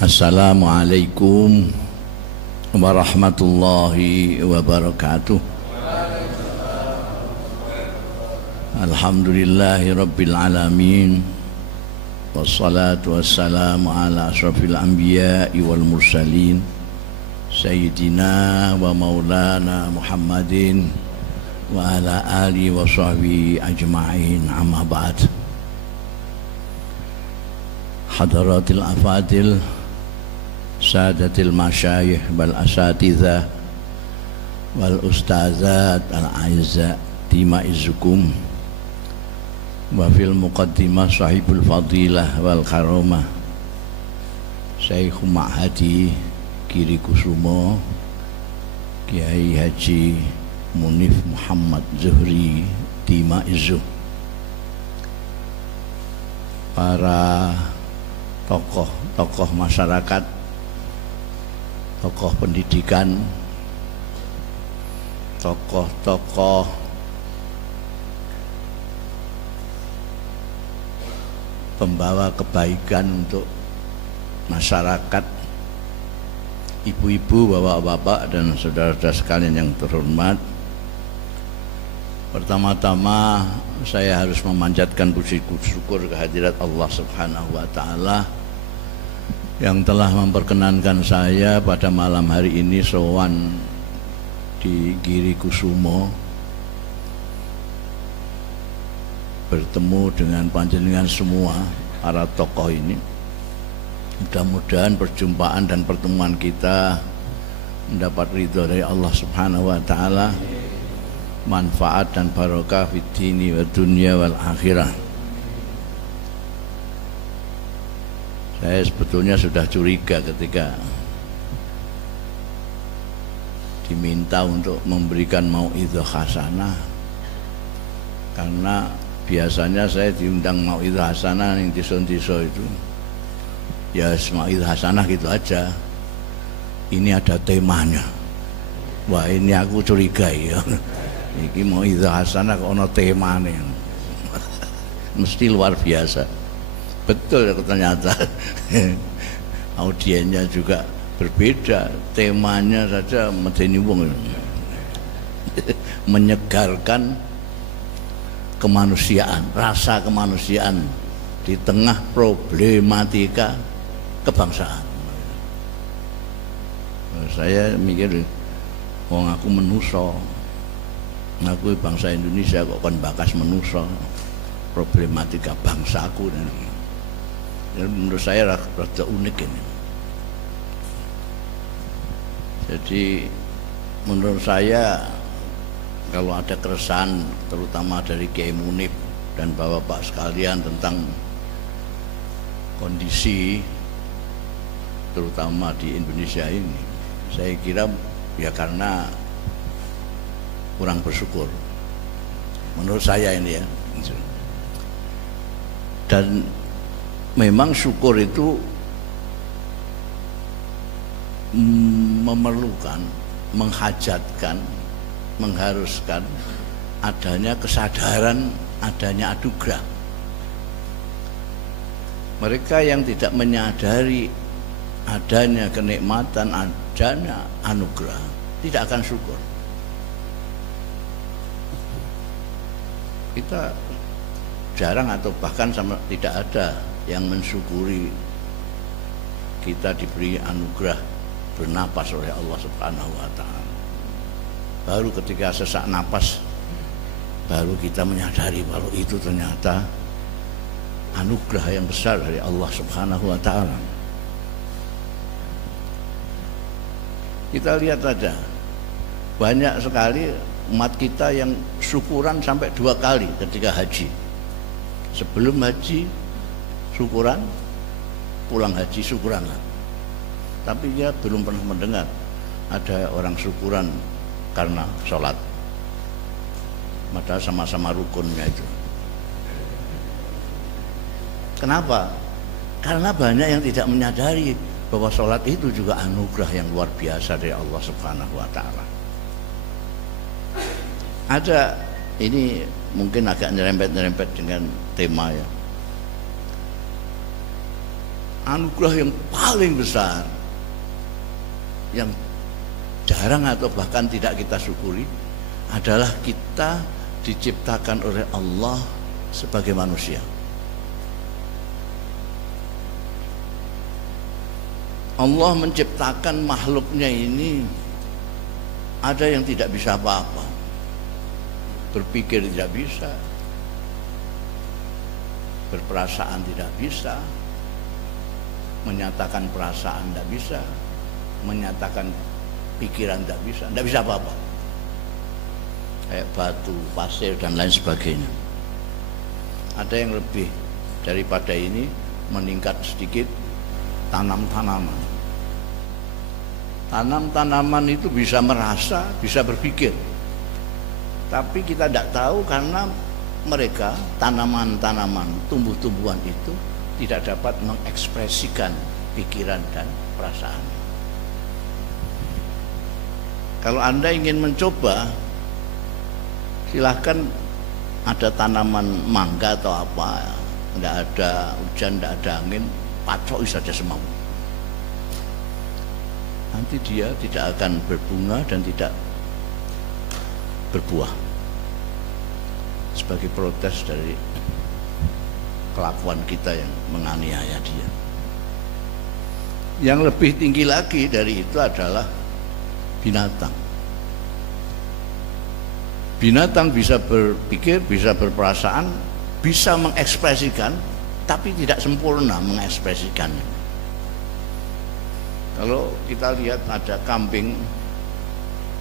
Assalamualaikum warahmatullahi wabarakatuh. Alhamdulillahi rabbil alamin. Wassalatu wassalamu ala ashrafil anbiya'i wal mursalin Sayyidina wa maulana Muhammadin wa ala alihi wa sahbihi ajma'in, amma ba'd. Hadaratil afadil, sadatil masyayikh wal asatidhah wal ustazat al-aizza timaizukum wa fil muqaddimah sahibul fadilah wal karamah Syekh Ma'hadi Kiri Kusumo Kiai Haji Munif Muhammad Zuhri Timaizuh, para tokoh masyarakat, tokoh pendidikan, tokoh pembawa kebaikan untuk masyarakat, ibu-ibu, bapak-bapak, dan saudara-saudara sekalian yang terhormat. Pertama-tama saya harus memanjatkan puji syukur kehadirat Allah Subhanahu wa Ta'ala yang telah memperkenankan saya pada malam hari ini sowan di Giri Kusumo bertemu dengan panjenengan semua para tokoh ini. Mudah-mudahan perjumpaan dan pertemuan kita mendapat ridho dari Allah Subhanahu wa Ta'ala, manfaat dan barokah fid dini wa dunya wal akhirah. Saya sebetulnya sudah curiga ketika diminta untuk memberikan mau'idhah hasanah, karena biasanya saya diundang mau'idhah hasanah yang dison-dison itu ya mau'idhah hasanah gitu aja. Ini ada temanya. Wah, ini aku curiga ya. Ini mau'idhah hasanah kok ono temane. Mesti luar biasa. Betul ternyata. Audiennya juga berbeda, temanya saja medeni wong. Menyegarkan kemanusiaan, rasa kemanusiaan di tengah problematika kebangsaan. Saya mikir, wong aku menuso, aku bangsa Indonesia kok kan bakas menuso problematika bangsaku. Dan menurut saya rada unik ini. Jadi menurut saya kalau ada keresahan terutama dari Kiai Munif dan bapak-bapak sekalian tentang kondisi terutama di Indonesia ini, saya kira ya karena kurang bersyukur menurut saya ini ya. Dan memang syukur itu memerlukan, menghajatkan, mengharuskan adanya kesadaran, adanya anugerah. Mereka yang tidak menyadari adanya kenikmatan, adanya anugerah, tidak akan syukur. Kita jarang atau bahkan sama tidak ada yang mensyukuri kita diberi anugerah bernapas oleh Allah Subhanahu wa Ta'ala. Baru ketika sesak napas baru kita menyadari kalau itu ternyata anugerah yang besar dari Allah Subhanahu wa Ta'ala. Kita lihat saja, banyak sekali umat kita yang syukuran sampai 2 kali ketika haji. Sebelum haji syukuran, pulang haji syukuran lah. Tapi dia belum pernah mendengar ada orang syukuran karena sholat. Padahal sama-sama rukunnya itu. Kenapa? Karena banyak yang tidak menyadari bahwa sholat itu juga anugerah yang luar biasa dari Allah Subhanahu wa Ta'ala. Ada, ini mungkin agak nyerempet-nyerempet dengan tema ya. anugerah yang paling besar yang jarang atau bahkan tidak kita syukuri adalah kita diciptakan oleh Allah sebagai manusia. Allah menciptakan makhluknya ini, ada yang tidak bisa apa-apa, berpikir tidak bisa, berperasaan tidak bisa, menyatakan perasaan tidak bisa, menyatakan pikiran tidak bisa apa-apa, kayak batu, pasir dan lain sebagainya. Ada yang lebih daripada ini, meningkat sedikit, tanam-tanaman. Tanam-tanaman itu bisa merasa, bisa berpikir, tapi kita tidak tahu karena mereka, tanaman-tanaman, tumbuh-tumbuhan itu tidak dapat mengekspresikan pikiran dan perasaan. Kalau Anda ingin mencoba, silahkan, ada tanaman mangga atau apa, tidak ada hujan, tidak ada angin, pacoi saja semau. Nanti dia tidak akan berbunga dan tidak berbuah, sebagai protes dari kelakuan kita yang menganiaya dia. Yang lebih tinggi lagi dari itu adalah binatang. Binatang bisa berpikir, bisa berperasaan, bisa mengekspresikan, tapi tidak sempurna mengekspresikannya. Kalau kita lihat ada kambing,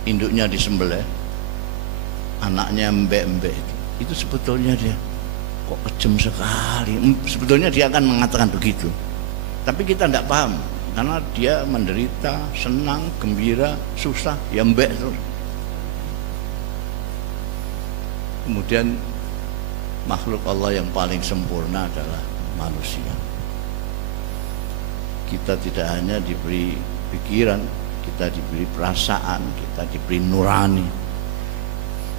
induknya disembelih, anaknya embek-embek, itu sebetulnya dia kok kejam sekali. Sebetulnya dia akan mengatakan begitu, tapi kita tidak paham karena dia menderita, senang, gembira, susah, ya embek terus. Kemudian makhluk Allah yang paling sempurna adalah manusia. Kita tidak hanya diberi pikiran, kita diberi perasaan, kita diberi nurani,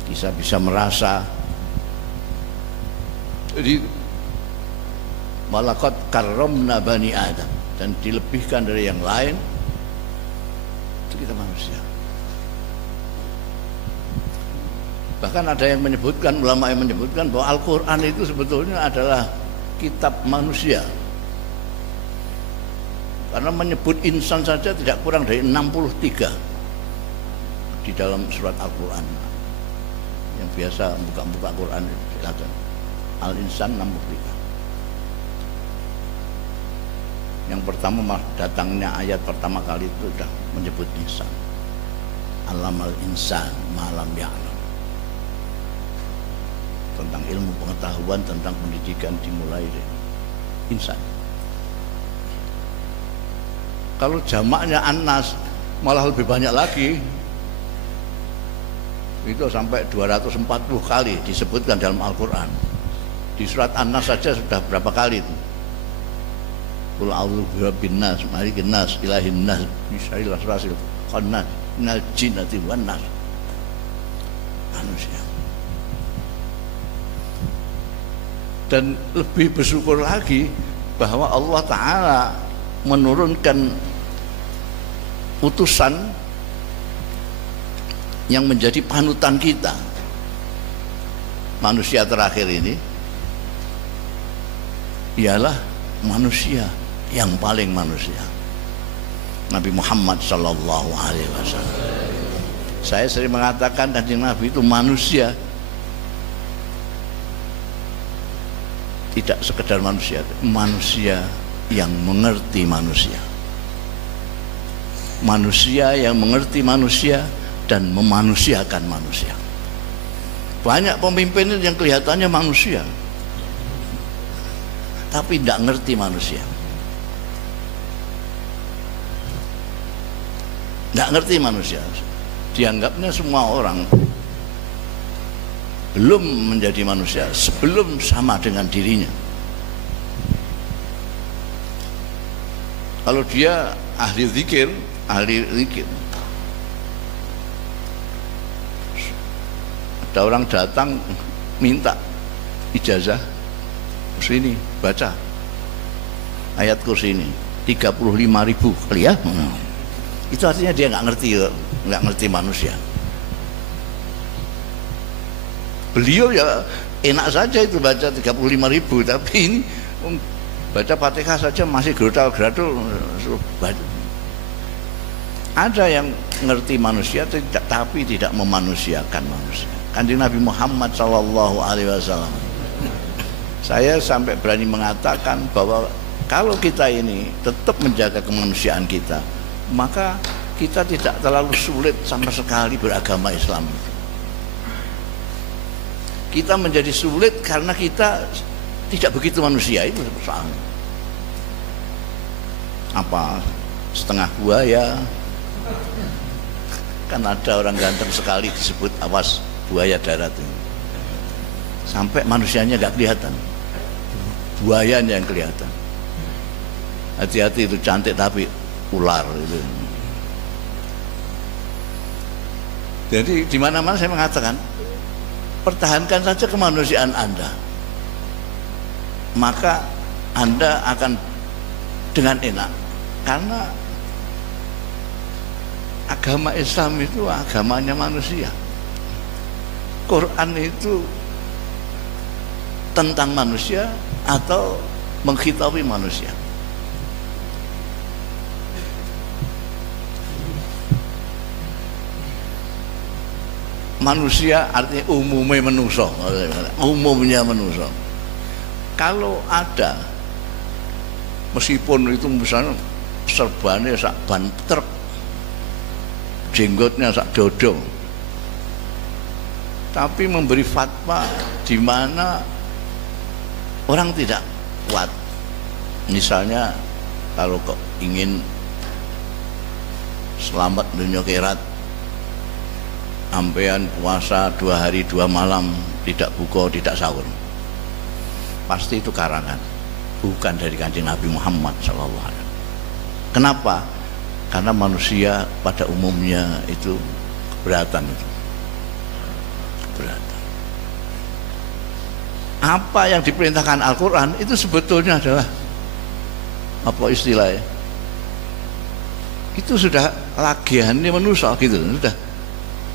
kita bisa merasa. Jadi walaqad karramna bani Adam, dan dilebihkan dari yang lain, itu kita manusia. Bahkan ada yang menyebutkan, ulama yang menyebutkan bahwa Al-Quran itu sebetulnya adalah kitab manusia, karena menyebut insan saja tidak kurang dari 63 di dalam surat Al-Quran. Yang biasa buka-buka Quran, silakan, Al-Insan 63. Yang pertama, datangnya ayat pertama kali itu sudah menyebut insan. Alamal insan malam ya'lam, tentang ilmu pengetahuan, tentang pendidikan dimulai dari insan. Kalau jamaknya An-Nas malah lebih banyak lagi, itu sampai 240 kali disebutkan dalam Al-Quran. Di surat An-Nas saja sudah berapa kali itu? Qul a'udzu birabbin nas, malikin nas, ilahin nas, min syarril waswasil khannas, minal jinnati wan nas. Manusia. Dan lebih bersyukur lagi bahwa Allah Ta'ala menurunkan utusan yang menjadi panutan kita. Manusia terakhir ini ialah manusia yang paling manusia, Nabi Muhammad sallallahu alaihi wasallam. Saya sering mengatakan Kanjeng Nabi itu manusia, tidak sekedar manusia, manusia yang mengerti manusia. Manusia yang mengerti manusia dan memanusiakan manusia. Banyak pemimpin yang kelihatannya manusia, tapi tidak ngerti manusia. Tidak ngerti manusia. Dianggapnya semua orang belum menjadi manusia sebelum sama dengan dirinya. Kalau dia ahli zikir, ada orang datang minta ijazah, sini baca. ayat kursi ini 35.000 kali ya. Itu artinya dia nggak ngerti manusia. Beliau ya enak saja itu baca 35.000, tapi ini baca Fatihah saja masih gerotal-gerotal. Ada yang ngerti manusia tapi tidak memanusiakan manusia. Kanjeng Nabi Muhammad SAW, saya sampai berani mengatakan bahwa kalau kita ini tetap menjaga kemanusiaan kita, maka kita tidak terlalu sulit sama sekali beragama Islam. Kita menjadi sulit karena kita tidak begitu manusia, itu persoalannya. Apa setengah buaya? Kan ada orang ganteng sekali disebut awas buaya darat ini. Sampai manusianya nggak kelihatan, buayanya yang kelihatan. Hati-hati, itu cantik tapi ular itu. Jadi di mana-mana saya mengatakan, pertahankan saja kemanusiaan Anda, maka Anda akan dengan enak. Karena agama Islam itu agamanya manusia. Quran itu tentang manusia atau menghitapi manusia. Manusia artinya umumnya manusia. Kalau ada, meskipun itu misalnya serbannya sak ban truk, jenggotnya sak dodong, tapi memberi fatwa di mana orang tidak kuat. Misalnya kalau kok ingin selamat dunia akhirat, ampean puasa 2 hari 2 malam, tidak buka, tidak sahur, pasti itu karangan, bukan dari Kanjeng Nabi Muhammad SAW. Kenapa? Karena manusia pada umumnya itu keberatan itu. Keberatan. Apa yang diperintahkan Al-Quran itu sebetulnya adalah apa istilahnya? Itu sudah lagiannya manusia gitu, sudah.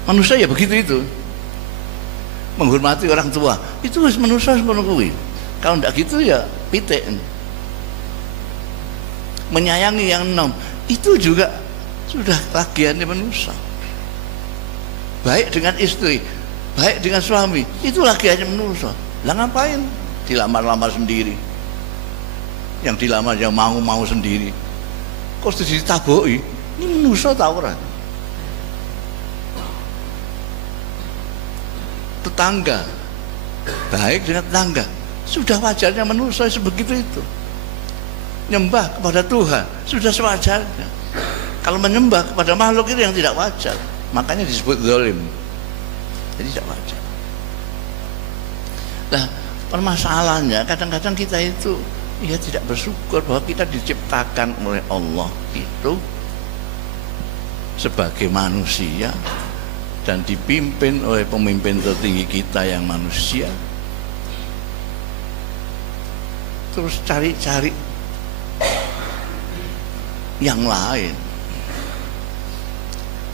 Manusia ya begitu itu. Menghormati orang tua itu manusia sepenuhnya. Kalau tidak gitu ya pitik. Menyayangi yang 6 itu juga sudah lagiannya manusia. Baik dengan istri, baik dengan suami, itu lagiannya manusia. Lah ngapain dilamar-lamar sendiri? Yang dilamar yang mau sendiri. Kok ditaboi? Ini manusia tahu ora? Tetangga, baik dengan tetangga, sudah wajarnya manusia sebegitu itu. Nyembah kepada Tuhan sudah sewajarnya. Kalau menyembah kepada makhluk itu yang tidak wajar, makanya disebut zalim. Jadi tidak wajar. Nah, permasalahannya kadang-kadang kita itu ya tidak bersyukur bahwa kita diciptakan oleh Allah itu sebagai manusia dan dipimpin oleh pemimpin tertinggi kita yang manusia. Terus cari-cari yang lain,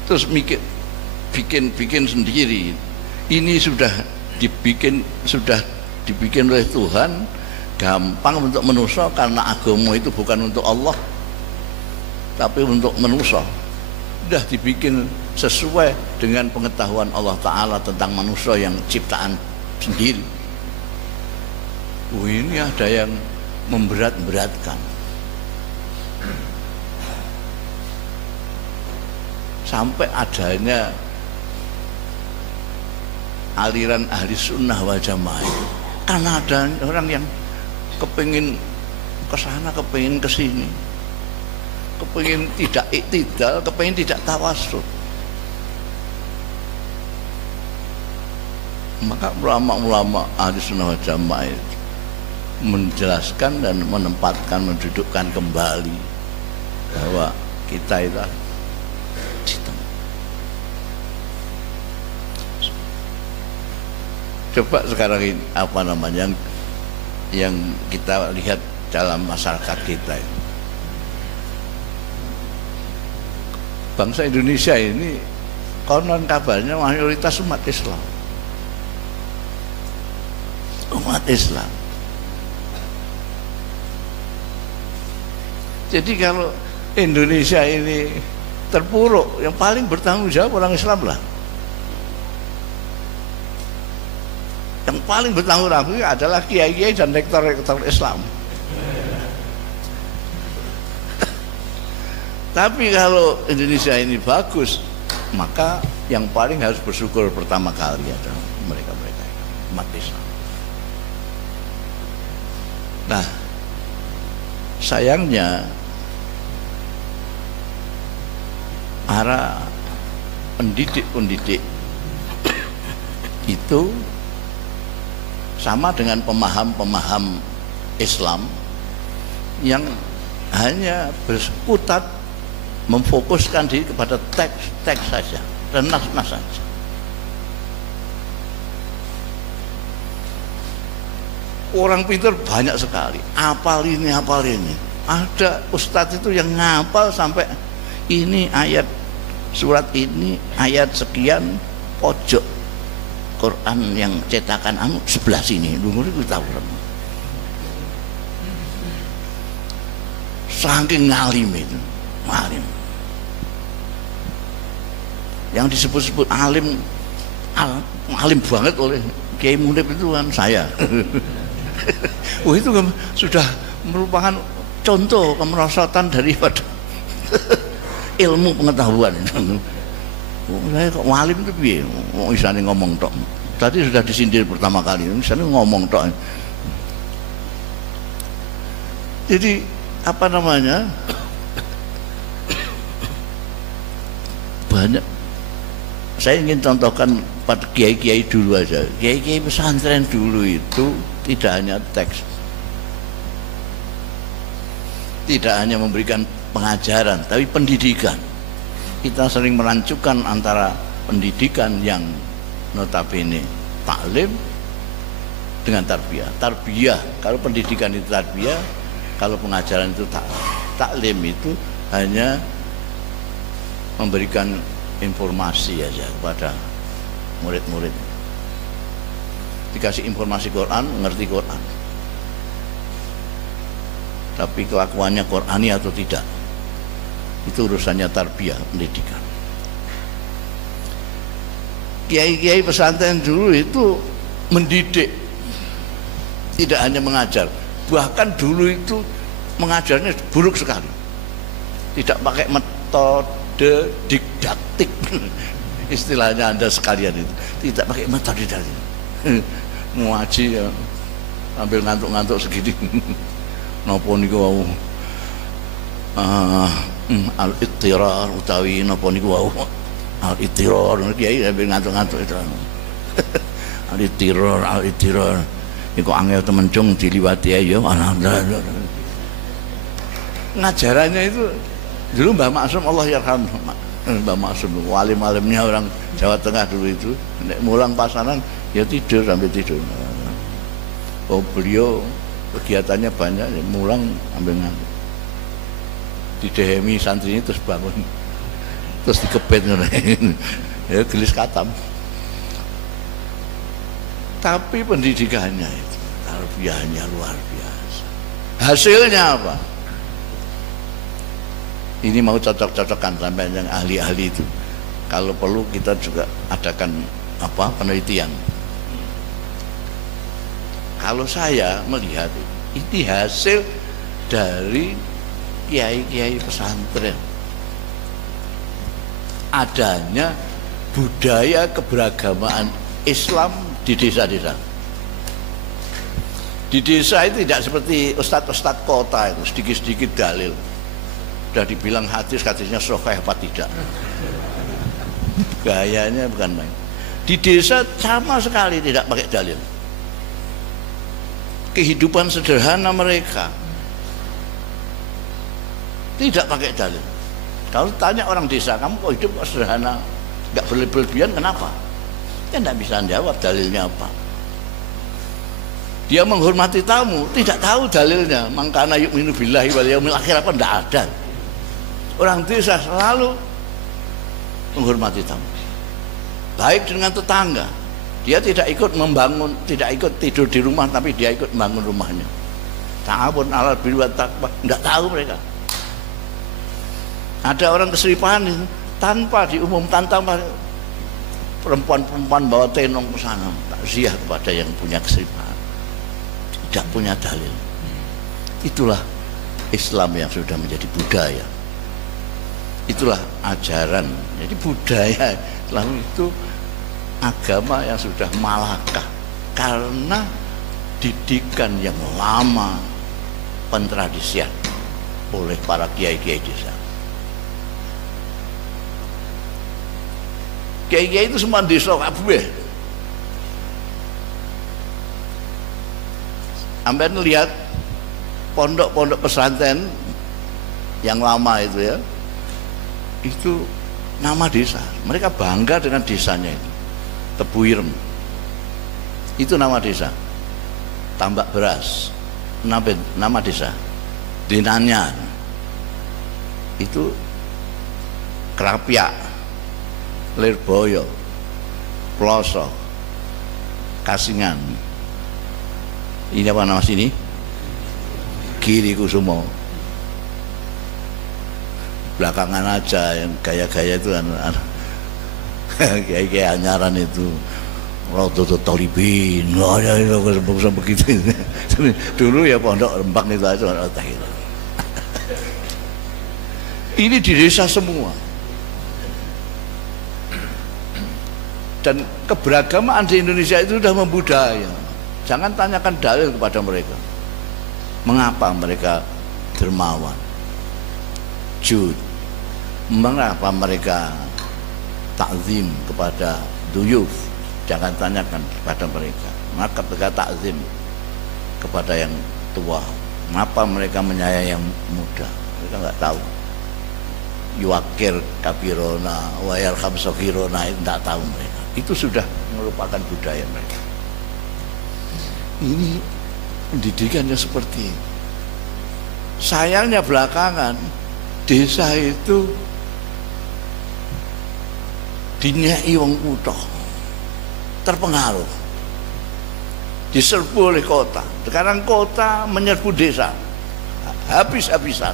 terus bikin sendiri. Ini sudah dibikin oleh Tuhan, gampang untuk manusia karena agama itu bukan untuk Allah tapi untuk manusia. Sudah dibikin sesuai dengan pengetahuan Allah Ta'ala tentang manusia yang ciptaan sendiri. Ini ada yang memberat-beratkan. Sampai adanya aliran ahli sunnah wal jamaah itu karena ada orang yang kepingin kesana, kepingin kesini, kepingin tidak iktidal, kepingin tidak tawassut. Maka ulama-ulama ahli sunnah wal jamaah itu menjelaskan dan menempatkan, mendudukkan kembali bahwa kita itu coba sekarang ini apa namanya yang kita lihat dalam masyarakat kita ini. Bangsa Indonesia ini konon kabarnya mayoritas umat Islam. Umat Islam. Jadi kalau Indonesia ini terpuruk, yang paling bertanggung jawab orang Islam lah. Yang paling bertanggung jawab adalah kiai-kiai dan rektor-rektor Islam. Tapi kalau Indonesia ini bagus, maka yang paling harus bersyukur pertama kali adalah mereka-mereka umat Islam. Nah, sayangnya para pendidik-pendidik itu sama dengan pemaham-pemaham Islam yang hanya berkutat memfokuskan diri kepada teks saja dan nas-nas saja. Orang pintar banyak sekali, apal ini. Ada ustadz itu yang ngapal sampai ini ayat surat ini ayat sekian pojok Quran yang cetakan sebelah sini. Dulu itu tahu. Saking ngalim itu, ngalim. Yang disebut-sebut alim banget oleh Kiai Munib itu kan saya. Oh, itu sudah merupakan contoh kemerosotan daripada ilmu pengetahuan. Saya kok ngalim itu piye? Mau isane ngomong tok. Tadi sudah disindir pertama kali, isane ngomong tok. Jadi apa namanya? Banyak. Saya ingin contohkan pada kiai-kiai dulu aja. Kiai-kiai pesantren dulu itu tidak hanya teks, tidak hanya memberikan pengajaran, tapi pendidikan. Kita sering merancukan antara pendidikan yang notabene taklim dengan tarbiyah. Tarbiyah, kalau pendidikan itu tarbiyah, kalau pengajaran itu taklim itu hanya memberikan informasi aja kepada murid-murid. Dikasih informasi Quran, ngerti Quran. Tapi kelakuannya Qurani atau tidak, itu urusannya tarbiyah, pendidikan. Kiai-kiai pesantren dulu itu mendidik, tidak hanya mengajar. Bahkan dulu itu mengajarnya buruk sekali, tidak pakai metode didaktik. Istilahnya Anda sekalian itu tidak pakai metode didaktik. Ngaji ya, ambil ngantuk-ngantuk segini. Napa niku wau al-ittirar utawi napa niku wau al-ittirar kiai ambil ngantuk-ngantuk itu. Al-ittirar iku angel temencung diliwati ayo alhamdulillah. Ngajarannya itu dulu Mbah Maksum Allah yarham, Mbah Maksum alim-alimnya orang Jawa Tengah dulu itu nek mulang pasaran ya tidur sampai tidur. Oh, beliau kegiatannya banyak, mulang ambil ngantuk. Didehemi santrinya terus bangun, terus dikepet ya gelis katam. Tapi pendidikannya itu tarbiyahnya luar biasa. Hasilnya apa? Ini mau cocok-cocokan sampai yang ahli-ahli itu. Kalau perlu kita juga adakan penelitian. Kalau saya melihat ini hasil dari kiai-kiai pesantren, adanya budaya keberagamaan Islam di desa-desa. Di desa itu tidak seperti ustadz-ustadz kota itu sedikit-sedikit dalil. Sudah dibilang hadisnya sahih apa tidak. Gayanya bukan main. Di desa sama sekali tidak pakai dalil. Kehidupan sederhana mereka tidak pakai dalil. Kalau tanya orang desa, kamu kok hidup kok sederhana, nggak berlebihan, kenapa? Kan tidak bisa jawab dalilnya apa. Dia menghormati tamu, tidak tahu dalilnya. Mangkana yu'minu billahi wal yaumil akhir apa enggak ada. Orang desa selalu menghormati tamu. Baik dengan tetangga. Dia tidak ikut membangun, tidak ikut tidur di rumah, tapi dia ikut membangun rumahnya. Ta'awun 'alal birri wat taqwa, enggak tahu mereka. Ada orang keseripahan itu tanpa diumumkan, tanpa perempuan-perempuan bawa tenong ke sana takziah kepada yang punya keseripahan. Tidak punya dalil. Itulah Islam yang sudah menjadi budaya. Itulah ajaran. Jadi budaya Islam itu agama yang sudah malakah karena didikan yang lama, pentradisian oleh para kiai-kiai desa. Kiai-kiai itu semua desa kabeh. Sampai lihat pondok-pondok pesantren yang lama itu ya, itu nama desa. Mereka bangga dengan desanya itu. Tebuirem itu nama desa. Tambak Beras nama desa. Dinanyan itu Krapyak, Lirboyo, Ploso, Kasingan. Ini apa nama sini? Giri Kusumo. Belakangan aja yang gaya-gaya itu kayak anyaran itu. Rodoto Tolibin. Ya begitu. Dulu ya Pondok Rembang itu aja. Ini di desa semua. Dan keberagamaan di Indonesia itu sudah membudaya. Jangan tanyakan dalil kepada mereka. Mengapa mereka dermawan? Jud. Mengapa mereka takzim kepada duyuf? Jangan tanyakan kepada mereka. Maka mereka takzim kepada yang tua. Mengapa mereka menyayangi yang muda? Mereka nggak tahu. Yuwakir kabirona, wayarham sogirona, itu tidak tahu mereka. Itu sudah merupakan budaya mereka. Ini pendidikannya seperti ini. Sayangnya belakangan desa itu dinyai wong kutha, terpengaruh, diserbu oleh kota. Sekarang kota menyerbu desa habis-habisan,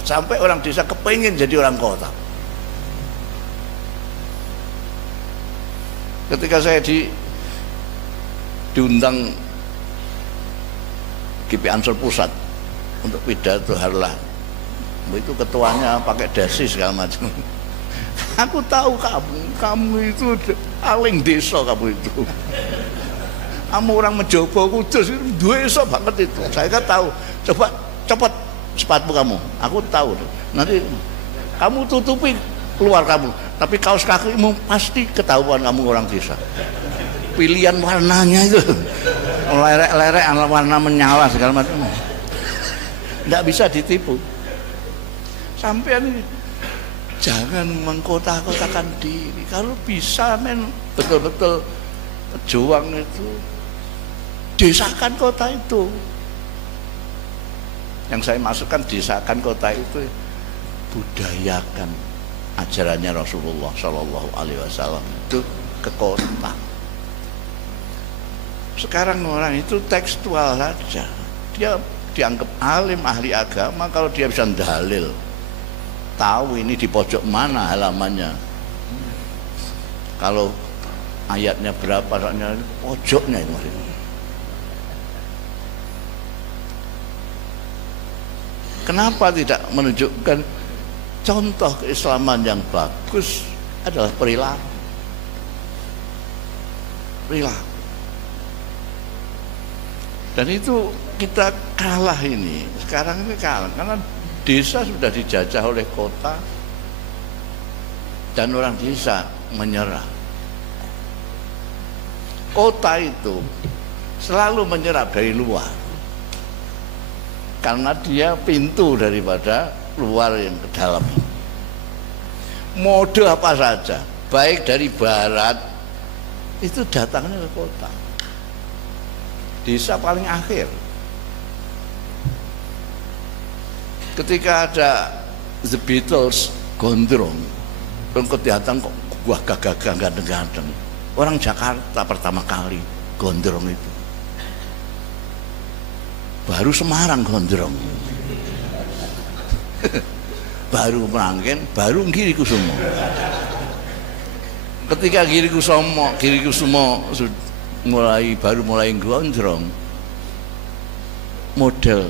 sampai orang desa kepengen jadi orang kota. Ketika saya diundang GP Ansor Pusat untuk pidato harlah, itu ketuanya pakai dasi segala macam. Aku tahu kamu itu aling desa, kamu itu. Kamu orang Mejobo Kudus, desa banget itu. Saya kan tahu. Coba copot sepatu kamu. Aku tahu. Nanti kamu tutupi keluar kamu. Tapi kaos kakimu pasti ketahuan kamu orang desa. Pilihan warnanya itu lerek-lerek warna menyala segala macam, tidak bisa ditipu. Sampean jangan mengkota-kotakan diri. Kalau bisa betul-betul pejuang itu, desakan kota itu. Yang saya masukkan desakan kota itu, budayakan ajarannya Rasulullah Shallallahu Alaihi Wasallam itu ke kota. Sekarang orang itu tekstual saja. Dia dianggap alim, ahli agama kalau dia bisa dalil, tahu ini di pojok mana halamannya, kalau ayatnya berapa, soalnya pojoknya itu. Kenapa tidak menunjukkan contoh keislaman yang bagus adalah perilaku. Dan itu kita kalah ini. Sekarang ini kalah karena desa sudah dijajah oleh kota dan orang desa menyerah. Kota itu selalu menyerah dari luar karena dia pintu daripada luar yang ke dalam. Mode apa saja, baik dari barat itu datangnya ke kota. desa paling akhir. Ketika ada The Beatles gondrong, kelihatan kok gua gagah ganteng-ganteng. Orang Jakarta pertama kali gondrong itu. Baru Semarang gondrong. Baru Meranggen, baru Giri Kusumo. Ketika Giri Kusumo baru mulai gondrong, model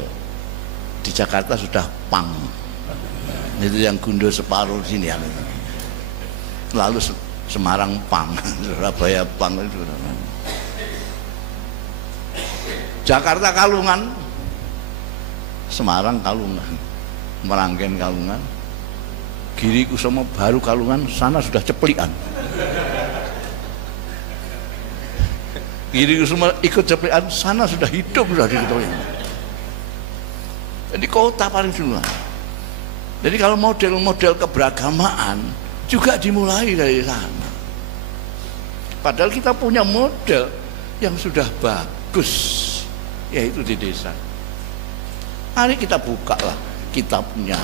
di Jakarta sudah pang. Itu yang Gundo separuh sini yang itu. Lalu Semarang pang, Surabaya pang itu. Jakarta kalungan, Semarang kalungan, Meranggen kalungan, Giri Kusumo baru kalungan, sana sudah ceplikan. Giri Kusumo ikut ceplikan, sana sudah hidup sudah diketuin. Jadi kota paling semua. Jadi kalau model-model keberagamaan juga dimulai dari sana. Padahal kita punya model yang sudah bagus, yaitu di desa. Mari kita buka lah kitabnya,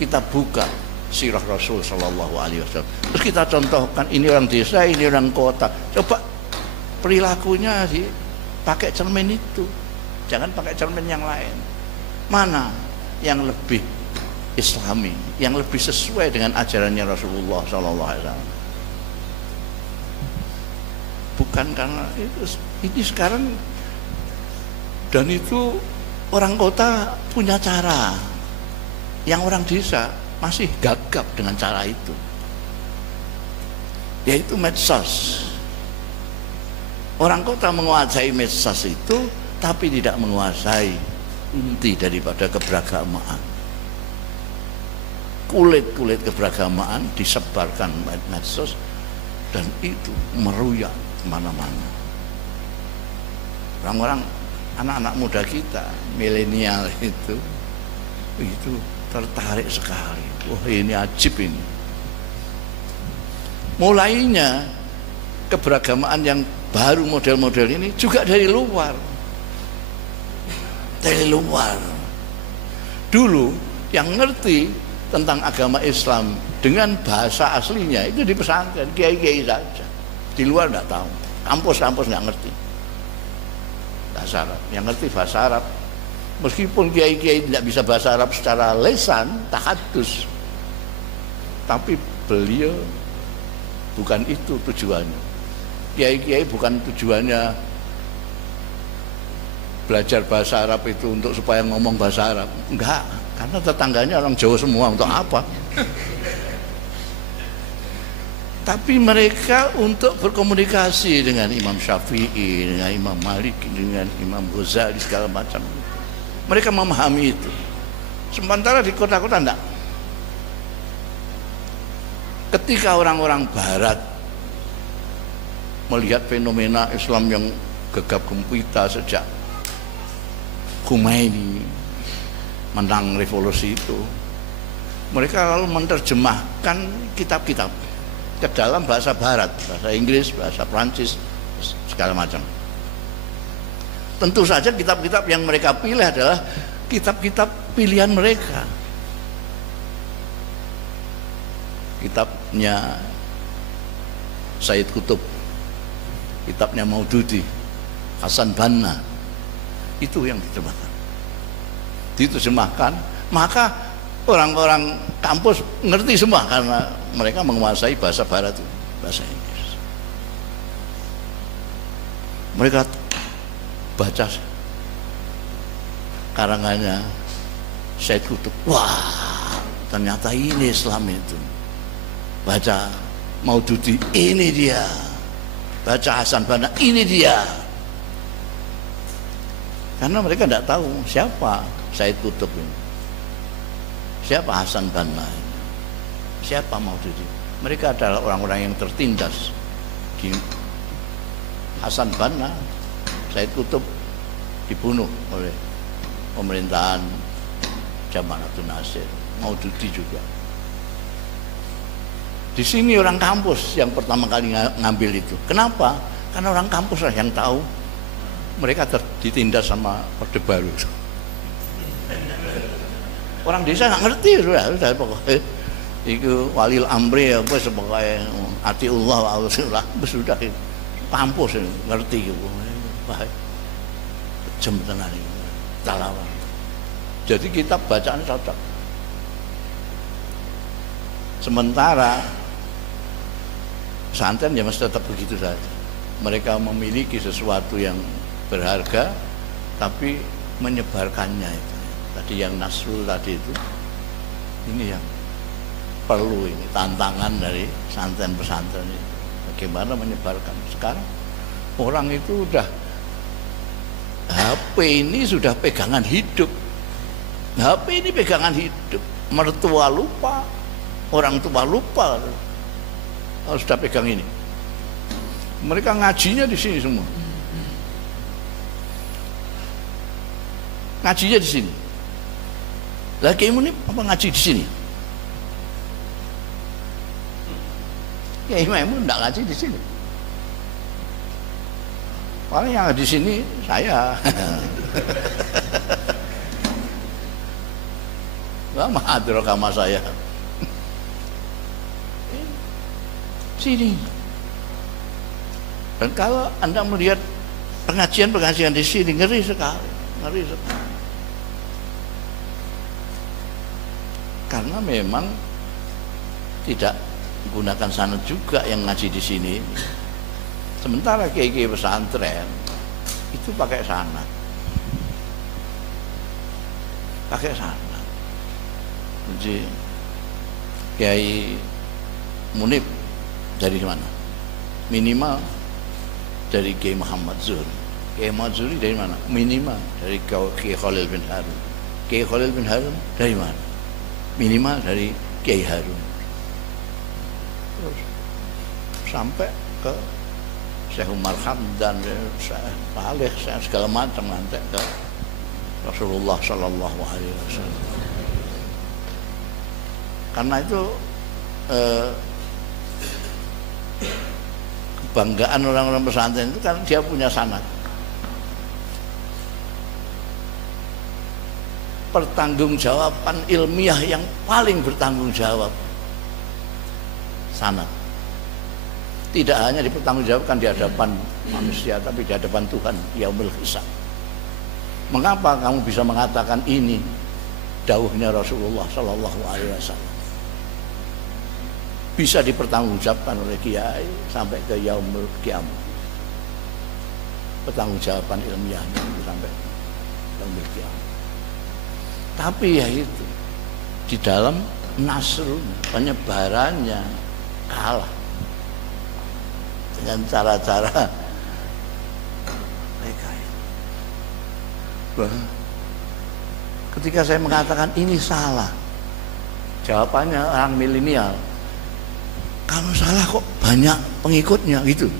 kita buka sirah Rasul Shallallahu Alaihi Wasallam. Terus kita contohkan, ini orang desa, ini orang kota. Coba perilakunya sih pakai cermin itu, jangan pakai cermin yang lain. Mana yang lebih Islami, yang lebih sesuai dengan ajarannya Rasulullah Shallallahu Alaihi Wasallam? Bukan karena itu, ini sekarang, dan itu orang kota punya cara, yang orang desa masih gagap dengan cara itu, yaitu medsos. Orang kota menguasai medsos itu, tapi tidak menguasai inti daripada keberagamaan. Kulit-kulit keberagamaan disebarkan medsos, dan itu meruyak kemana-mana. Orang-orang, anak-anak muda kita, milenial itu tertarik sekali. Wah, ini ajib ini. Mulainya keberagamaan yang baru model-model ini juga dari luar. Dari luar. Dulu yang ngerti tentang agama Islam dengan bahasa aslinya itu di pesantren, kiai-kiai saja. Di luar tidak tahu. Kampus-kampus nggak ngerti bahasa Arab. Yang ngerti bahasa Arab, meskipun kiai-kiai tidak bisa bahasa Arab secara lesan, tahadus, tapi beliau bukan itu tujuannya. Kiai-kiai bukan tujuannya belajar bahasa Arab itu untuk supaya ngomong bahasa Arab. Enggak, karena tetangganya orang Jawa semua, untuk apa? Tapi mereka untuk berkomunikasi dengan Imam Syafi'i, dengan Imam Malik, dengan Imam Ghazali, segala macam. Mereka memahami itu. Sementara di kota-kota enggak. Ketika orang-orang Barat melihat fenomena Islam yang gegap gempita sejak Khomeini menang revolusi itu, mereka lalu menerjemahkan kitab-kitab ke dalam bahasa Barat, bahasa Inggris, bahasa Prancis, segala macam. Tentu saja kitab-kitab yang mereka pilih adalah kitab-kitab pilihan mereka. Kitabnya Sayyid Qutb, kitabnya Maududi, Hasan Banna, itu yang diterjemahkan. Maka orang-orang kampus ngerti semua karena mereka menguasai bahasa Barat itu, bahasa Inggris. Mereka baca karangannya Sayyid Qutb, wah ternyata ini Islam itu. Baca Maududi, ini dia. Baca Hasan Banna, ini dia. Karena mereka tidak tahu siapa Sayyid Qutb ini, siapa Hasan Banna ini, siapa Maududi. Mereka adalah orang-orang yang tertindas. Di Hasan Banna, Sayyid Qutb dibunuh oleh pemerintahan Jamal Abdul Nasir, Maududi juga. Di sini orang kampus yang pertama kali ngambil itu. Kenapa? Karena orang kampus lah yang tahu mereka ditindas sama Orde Baru. Orang desa nggak ngerti sudah pokoknya itu walil amri apa sebagai atiullah wa rasulullah sudah kampus ngerti gitu. Wah, jem tenan iki. Talawan. Jadi kita bacaan cocok. Sementara pesantren ya masih tetap begitu saja. Mereka memiliki sesuatu yang berharga, tapi menyebarkannya itu. Tadi yang nasrul tadi itu, ini yang perlu ini tantangan dari pesantren-pesantren itu. Bagaimana menyebarkan sekarang orang itu udah HP ini sudah pegangan hidup. HP ini pegangan hidup. Mertua lupa, orang tua lupa, harus sudah pegang ini. Mereka ngajinya di sini semua. Ngajinya di sini. Lah Kiai Munib apa ngaji di sini? Kiai Munib enggak ngaji di sini. Paling yang di sini saya. Lama adro sama saya. Sini. Dan kalau Anda melihat pengajian di sini ngeri sekali. Karena memang tidak menggunakan sanad juga yang ngaji di sini. Sementara kiai-kiai pesantren itu pakai sanad. Jadi Kiai Munib dari mana? Minimal dari Kiai Muhammad Zuhri. Kiai Muhammad Zuhri dari mana? Minimal dari Kiai Khalil bin Harun. Kiai Khalil bin Harun dari mana? Minimal dari Kiai Harun. Terus sampai ke Syekh Umar Hamdan, Syekh Saleh, segala macam nanti ke Rasulullah Sallallahu Alaihi Wasallam. Karena itu kebanggaan orang-orang pesantren itu kan dia punya sanad. Pertanggungjawaban ilmiah yang paling bertanggung jawab sanad. Tidak hanya dipertanggungjawabkan di hadapan manusia, tapi di hadapan Tuhan yaumul hisab. Mengapa kamu bisa mengatakan ini dawuhnya Rasulullah Sallallahu Alaihi Wasallam? Bisa dipertanggungjawabkan oleh kiai sampai ke yaumul kiamat. Pertanggungjawaban ilmiahnya sampai yaumul kiamat. Tapi ya itu di dalam nasrul penyebarannya kalah dengan cara-cara mereka. Ketika saya mengatakan ini salah, jawabannya orang milenial, kalau salah kok banyak pengikutnya gitu.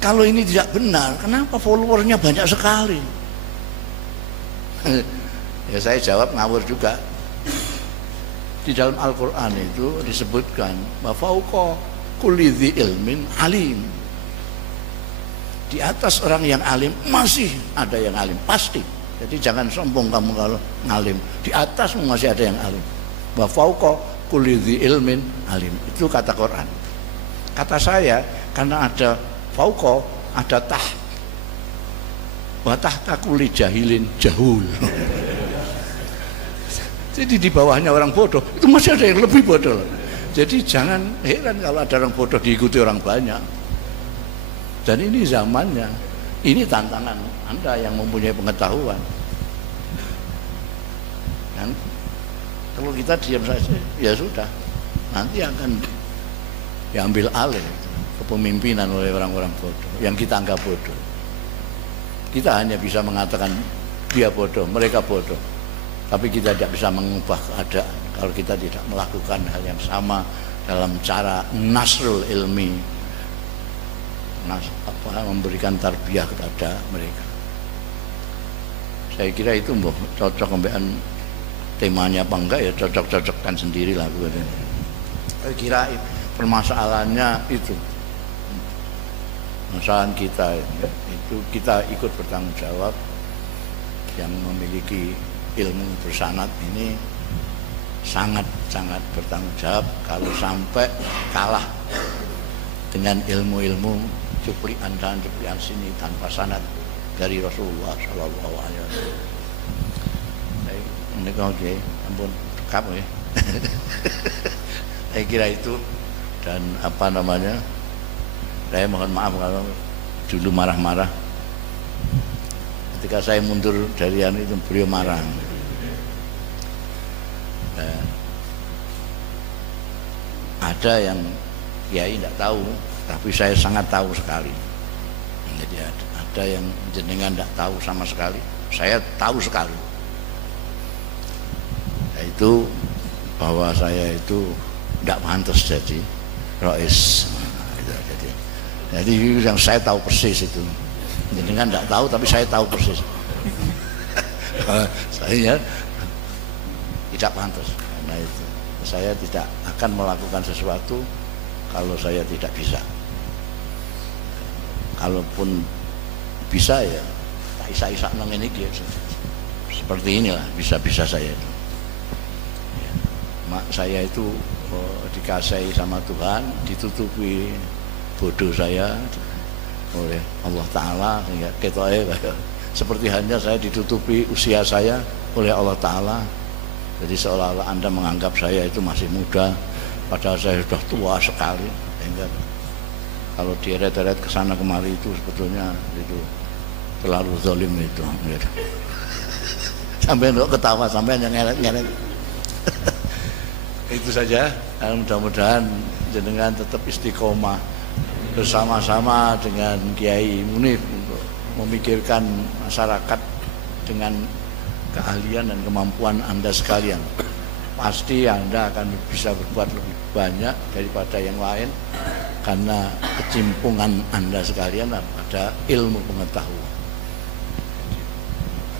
Kalau ini tidak benar, kenapa followernya banyak sekali? Ya saya jawab ngawur juga. Di dalam Al-Quran itu disebutkan wa fauqa kulli dzi ilmin alim. Di atas orang yang alim masih ada yang alim, pasti. Jadi jangan sombong kamu kalau ngalim. Di atasmu masih ada yang alim. Wa fauqa kulli dzi ilmin alim. Itu kata Quran. Kata saya karena ada fauqa, ada taht. Wa tahta kulli jahilin jahul. Jadi di bawahnya orang bodoh itu masih ada yang lebih bodoh. Jadi jangan heran kalau ada orang bodoh diikuti orang banyak. Dan ini zamannya. Ini tantangan Anda yang mempunyai pengetahuan. Dan kalau kita diam saja, ya sudah. Nanti akan diambil alih kepemimpinan oleh orang-orang bodoh yang kita anggap bodoh. Kita hanya bisa mengatakan dia bodoh, mereka bodoh. Tapi kita tidak bisa mengubah keadaan kalau kita tidak melakukan hal yang sama dalam cara nasrul ilmi, memberikan tarbiyah kepada mereka. Saya kira itu cocok dengan temanya apa enggak ya, cocok-cocokkan sendirilah. Saya kira permasalahannya itu, masalah kita itu. itu kita ikut bertanggung jawab. Yang memiliki ilmu bersanad ini sangat bertanggung jawab kalau sampai kalah dengan ilmu-ilmu cuplikan dan cuplikan sini tanpa sanad dari Rasulullah Shallallahu Alaihi Wasallam. Ini kau oke, ampun kamu ya. Saya kira itu, dan apa namanya, saya mohon maaf kalau dulu marah-marah. Ketika saya mundur dari itu beliau marah. Ada yang kiai tidak tahu, tapi saya sangat tahu sekali. Jadi ada yang jenengan tidak tahu sama sekali, saya tahu sekali. Yaitu bahwa saya itu tidak pantas jadi rais. Jadi yang saya tahu persis itu. Jenengan tidak tahu, tapi saya tahu persis. Saya tidak pantas karena itu. Saya tidak akan melakukan sesuatu kalau saya tidak bisa. Kalaupun bisa ya tak isa-isa nang ini gitu. Seperti inilah bisa-bisa saya itu. Ya. Saya itu dikasihi sama Tuhan, ditutupi bodoh saya oleh Allah Ta'ala, sehingga ketoknya seperti hanya saya ditutupi usia saya oleh Allah Ta'ala. Jadi seolah-olah Anda menganggap saya itu masih muda, padahal saya sudah tua sekali. Sehingga kalau dieret-eret ke sana kemari itu sebetulnya itu terlalu zalim itu. Sampai untuk ketawa, sampai yang ngeret-ngeret. Itu saja. Mudah-mudahan jenengan tetap istiqomah bersama-sama dengan Kiai Munif untuk memikirkan masyarakat dengan keahlian dan kemampuan Anda sekalian. Pasti Anda akan bisa berbuat lebih banyak daripada yang lain karena kecimpungan Anda sekalian pada ilmu pengetahuan.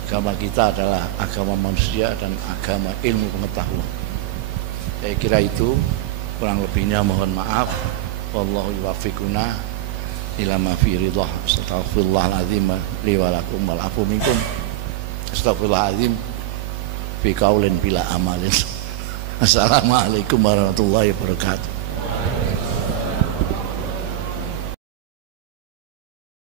Agama kita adalah agama manusia dan agama ilmu pengetahuan. Saya kira itu, kurang lebihnya mohon maaf. Wallahu yuwaffiquna ila ma fi ridhah. Astaghfirullahaladzim li wa lakum wal afu minkum. Astaghfirullahaladzim fi qaulin bila amalin. Assalamualaikum warahmatullahi wabarakatuh.